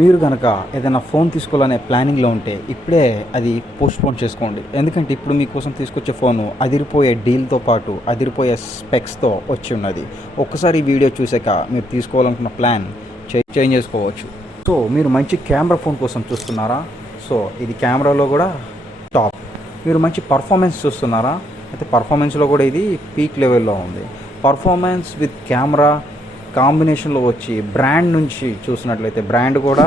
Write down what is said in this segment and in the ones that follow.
మీరు కనుక ఏదైనా ఫోన్ తీసుకోవాలనే ప్లానింగ్లో ఉంటే ఇప్పుడే అది పోస్ట్పోన్ చేసుకోండి. ఎందుకంటే ఇప్పుడు మీకోసం తీసుకొచ్చే ఫోను అదిరిపోయే డీల్తో పాటు అదిరిపోయే స్పెక్స్తో వచ్చి ఉన్నది. ఒక్కసారి ఈ వీడియో చూసాక మీరు తీసుకోవాలనుకున్న ప్లాన్ చేంజ్ చేసుకోవచ్చు. సో మీరు మంచి కెమెరా ఫోన్ కోసం చూస్తున్నారా? సో ఇది కెమెరాలో కూడా టాప్. మీరు మంచి పర్ఫార్మెన్స్ చూస్తున్నారా? అయితే పర్ఫార్మెన్స్లో కూడా ఇది పీక్ లెవెల్లో ఉంది. పర్ఫార్మెన్స్ విత్ కెమెరా కాంబినేషన్లో వచ్చి బ్రాండ్ నుంచి చూసినట్లయితే బ్రాండ్ కూడా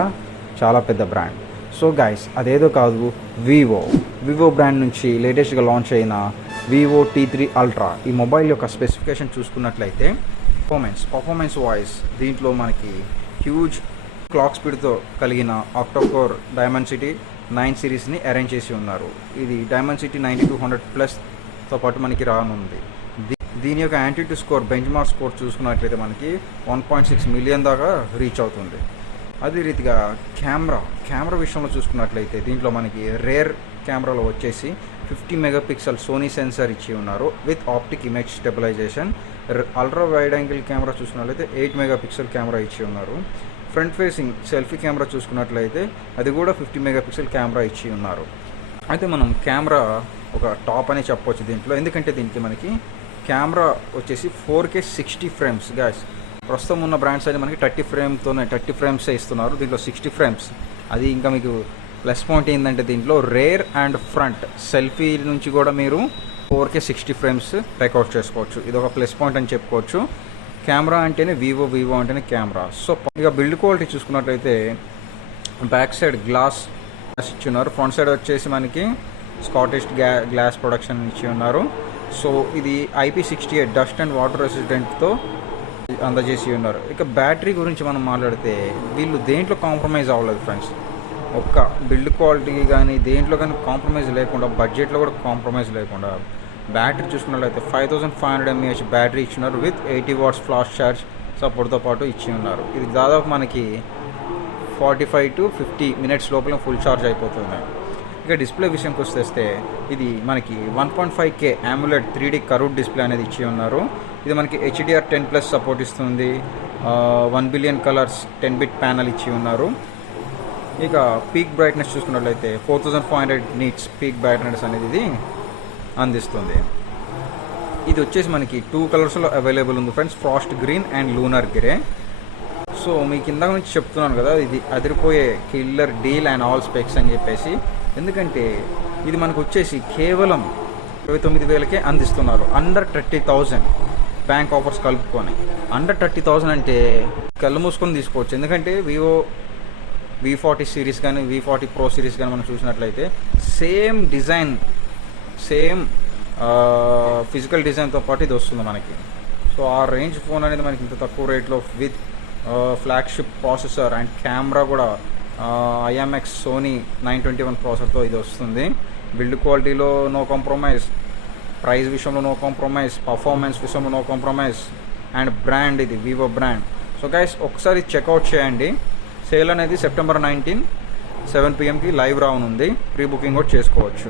చాలా పెద్ద బ్రాండ్. సో గైస్ అదేదో కాదు, వివో బ్రాండ్ నుంచి లేటెస్ట్గా లాంచ్ అయిన వివో T3 Ultra ఈ మొబైల్ యొక్క స్పెసిఫికేషన్ చూసుకున్నట్లయితే పర్ఫార్మెన్స్ వాయిస్ దీంట్లో మనకి హ్యూజ్ క్లాక్ స్పీడ్తో కలిగిన ఆక్టోకోర్ డైమెన్సిటీ 9 సిరీస్ని అరేంజ్ చేసి ఉన్నారు. ఇది డైమెన్సిటీ 9200+తో పాటు మనకి రానుంది. దీని యొక్క యాంటిట్యూడ్ స్కోర్ బెంచ్ మార్క్ స్కోర్ చూసుకున్నట్లయితే మనకి 1.6 మిలియన్ దాకా రీచ్ అవుతుంది. అదే రీతిగా కెమెరా విషయంలో చూసుకున్నట్లయితే దీంట్లో మనకి రేర్ కెమెరాలో వచ్చేసి 50 మెగాపిక్సెల్ సోనీ సెన్సార్ ఇచ్చి ఉన్నారు with optic image stabilisation. Ultra wide angle camera చూసుకున్నట్లయితే 8 మెగాపిక్సెల్ కెమెరా ఇచ్చి ఉన్నారు. ఫ్రంట్ ఫేసింగ్ సెల్ఫీ కెమెరా చూసుకున్నట్లయితే అది కూడా 50 మెగాపిక్సెల్ కెమెరా ఇచ్చి ఉన్నారు. అయితే మనం కెమెరా ఒక టాప్ అని చెప్పవచ్చు దీంట్లో, ఎందుకంటే దీనికి మనకి కెమెరా వచ్చేసి 4K 60 ఫ్రేమ్స్. గ్యాస్ ప్రస్తుతం ఉన్న బ్రాండ్స్ అయితే మనకి 30 ఫ్రేమ్సే ఇస్తున్నారు, దీంట్లో 60 ఫ్రేమ్స్. అది ఇంకా మీకు ప్లస్ పాయింట్ ఏంటంటే దీంట్లో రేర్ అండ్ ఫ్రంట్ సెల్ఫీ నుంచి కూడా మీరు 4K 60 ఫ్రేమ్స్ రికార్డ్ చేసుకోవచ్చు. ఇది ఒక ప్లస్ పాయింట్ అని చెప్పుకోవచ్చు. కెమెరా అంటేనే వివో అంటేనే కెమెరా. సో ఇక బిల్డ్ క్వాలిటీ చూసుకున్నట్లయితే బ్యాక్ సైడ్ గ్లాస్ ఇచ్చి ఉన్నారు, ఫ్రంట్ సైడ్ వచ్చేసి మనకి స్కాటిష్ గ్లాస్ ప్రొడక్షన్ ఇచ్చి ఉన్నారు. సో ఇది IP68 డస్ట్ అండ్ వాటర్ రెసిస్టెంట్తో అందజేసి ఉన్నారు. ఇక బ్యాటరీ గురించి మనం మాట్లాడితే వీళ్ళు దేంట్లో కాంప్రమైజ్ అవ్వలేదు ఫ్రెండ్స్. ఒక్క బిల్డ్ క్వాలిటీ కానీ దేంట్లో కానీ కాంప్రమైజ్ లేకుండా, బడ్జెట్లో కూడా కాంప్రమైజ్ లేకుండా బ్యాటరీ చూసుకున్నట్లయితే 5500 mAh బ్యాటరీ ఇచ్చినారు విత్ 80 watts ఫ్లాష్ ఛార్జ్ సపోర్ట్తో పాటు ఇచ్చి ఉన్నారు. ఇది దాదాపు మనకి 45 to 50 minutes లోపల ఫుల్ ఛార్జ్ అయిపోతుంది. ఇక డిస్ప్లే విషయంకి వస్తే ఇది మనకి 1.5K AMOLED 3D curved display అనేది ఇచ్చి ఉన్నారు. ఇది మనకి HDR10+ సపోర్ట్ ఇస్తుంది. 1 బిలియన్ కలర్స్ 10-bit ప్యానల్ ఇచ్చి ఉన్నారు. ఇక పీక్ బ్రైట్నెస్ చూసుకున్నట్లయితే 4500 nits పీక్ బ్రైట్నెస్ అనేది ఇది అందిస్తుంది. ఇది వచ్చేసి మనకి 2 కలర్స్లో అవైలబుల్ ఉంది friends, Frost green and lunar grey. So మీకు ఇందాక నుంచి చెప్తున్నాను కదా, ఇది అదిరిపోయే killer deal and all specs అని చెప్పేసి. ఎందుకంటే ఇది మనకు వచ్చేసి కేవలం 29,000కే అందిస్తున్నారు, అండర్ 30,000 బ్యాంక్ ఆఫర్స్ కలుపుకొని. అండర్ 30,000 అంటే కళ్ళు మూసుకొని తీసుకోవచ్చు. ఎందుకంటే వివో V40 సిరీస్ కానీ V40 Pro సిరీస్ కానీ మనం చూసినట్లయితే సేమ్ డిజైన్, సేమ్ ఫిజికల్ డిజైన్తో పాటు ఇది వస్తుంది మనకి. సో ఆ రేంజ్ ఫోన్ అనేది మనకి ఇంత తక్కువ రేట్లో with flagship processor and camera కూడా IMX సోనీ 921 ప్రాసెసర్తో ఇది వస్తుంది. బిల్డ్ క్వాలిటీలో నో కాంప్రమైజ్, ప్రైస్ విషయంలో నో కాంప్రమైజ్, పర్ఫార్మెన్స్ విషయంలో నో కాంప్రమైజ్, అండ్ బ్రాండ్ ఇది వివో బ్రాండ్. సో గైస్ ఒకసారి చెక్అవుట్ చేయండి. సేల్ అనేది September 19 7 PM లైవ్ రానుంది. ప్రీ బుకింగ్ కూడా చేసుకోవచ్చు.